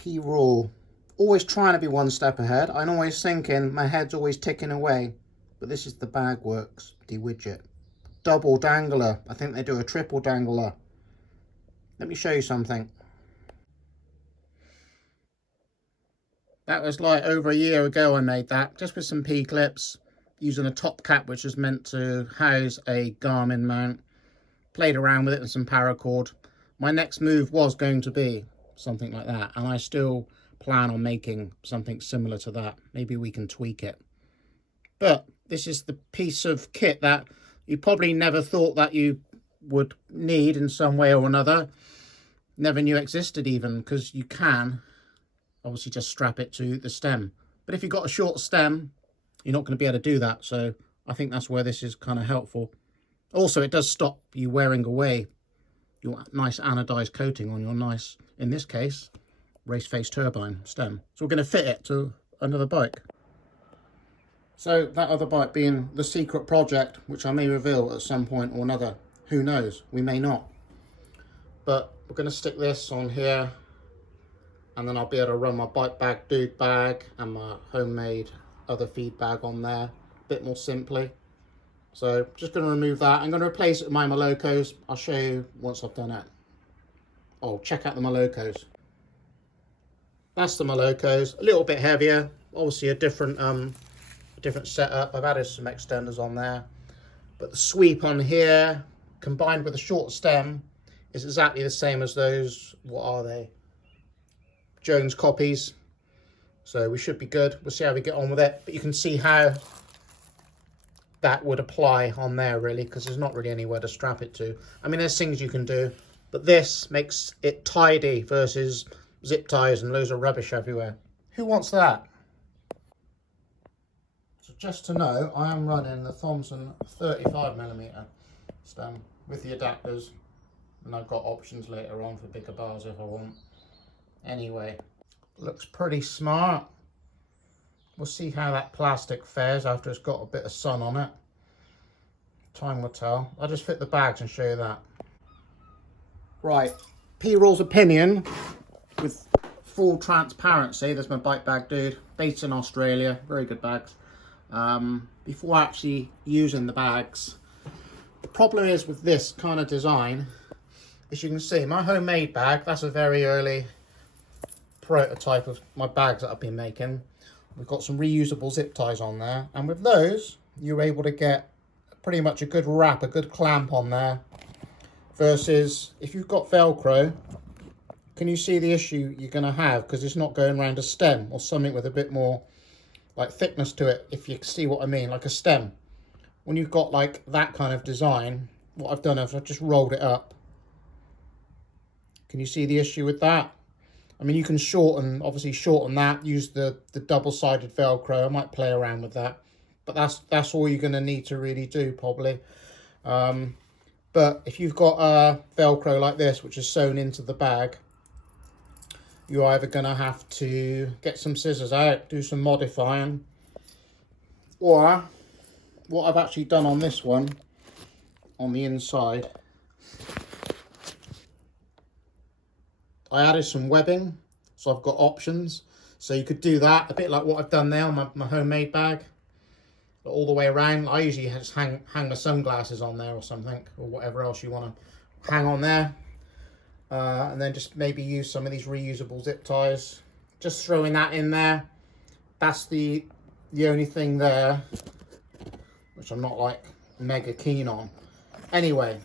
P rule. Always trying to be one step ahead. I'm always thinking my head's always ticking away. But this is the bag works, the Widget. Double dangler. I think they do a triple dangler. Let me show you something. That was like over a year ago I made that, just with some P-clips, using a top cap which is meant to house a Garmin mount. Played around with it and some paracord. My next move was going to be something like that, and I still plan on making something similar to that. Maybe we can tweak it. But this is the piece of kit that you probably never thought that you would need in some way or another. Never knew existed even, because you can obviously just strap it to the stem. But if you've got a short stem, you're not going to be able to do that. So I think that's where this is kind of helpful. Also, it does stop you wearing away your nice anodized coating on your nice, in this case, race face turbine stem. So we're going to fit it to another bike. So that other bike being the secret project, which I may reveal at some point or another. Who knows? We may not. But we're going to stick this on here, and then I'll be able to run my bike bag dude bag and my homemade other feed bag on there a bit more simply. So just going to remove that. I'm going to replace it with my Malocos. I'll show you once I've done it. Oh, check out the Malocos. That's the Malocos. A little bit heavier. Obviously a different setup. I've added some extenders on there. But the sweep on here, combined with a short stem, is exactly the same as those, what are they? Jones copies. So we should be good. We'll see how we get on with it. But you can see how that would apply on there really, because there's not really anywhere to strap it to. I mean, there's things you can do, but this makes it tidy versus zip ties and loads of rubbish everywhere. Who wants that? So just to know, I am running the Thomson 35mm stem with the adapters, and I've got options later on for bigger bars if I want. Anyway, looks pretty smart. We'll see how that plastic fares after it's got a bit of sun on it. Time will tell. I'll just fit the bags and show you that. Right, P-Roll's opinion with full transparency. There's my bike bag dude, based in Australia, very good bags. Before actually using the bags, the problem is with this kind of design, as you can see, my homemade bag, that's a very early prototype of my bags that I've been making. We've got some reusable zip ties on there, and with those you're able to get pretty much a good wrap, a good clamp on there, versus if you've got Velcro, can you see the issue you're going to have, because it's not going around a stem or something with a bit more like thickness to it, if you see what I mean, like a stem. When you've got like that kind of design, what I've done is I've just rolled it up. Can you see the issue with that? I mean, you can obviously shorten that, use the double-sided Velcro. I might play around with that, but that's all you're going to need to really do probably. But if you've got a Velcro like this, which is sewn into the bag, you're either going to have to get some scissors out, do some modifying, or what I've actually done on this one, on the inside, I added some webbing, so I've got options. So you could do that, a bit like what I've done there on my homemade bag, all the way around. I usually just hang my sunglasses on there or something, or whatever else you want to hang on there. And then just maybe use some of these reusable zip ties. Just throwing that in there. That's the only thing there, which I'm not like mega keen on. Anyway,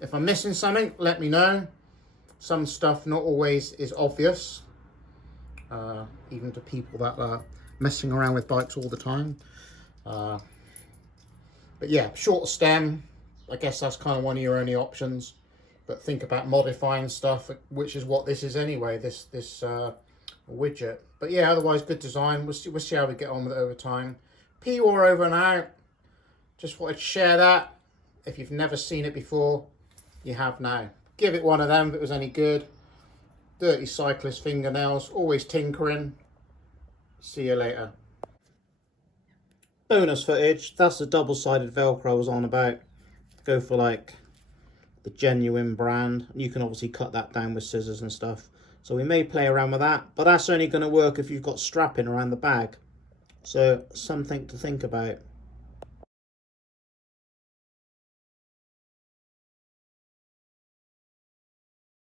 if I'm missing something, let me know. Some stuff not always is obvious, even to people that are messing around with bikes all the time. But yeah, short stem, I guess that's kind of one of your only options. But think about modifying stuff, which is what this is anyway, this widget. But yeah, otherwise good design. We'll see how we get on with it over time. P-War over and out. Just wanted to share that. If you've never seen it before, you have now. Give it one of them if it was any good. Dirty cyclist fingernails, always tinkering. See you later. Bonus footage, that's the double-sided Velcro I was on about. Go for like the genuine brand. You can obviously cut that down with scissors and stuff. So we may play around with that, but that's only going to work if you've got strapping around the bag. So something to think about.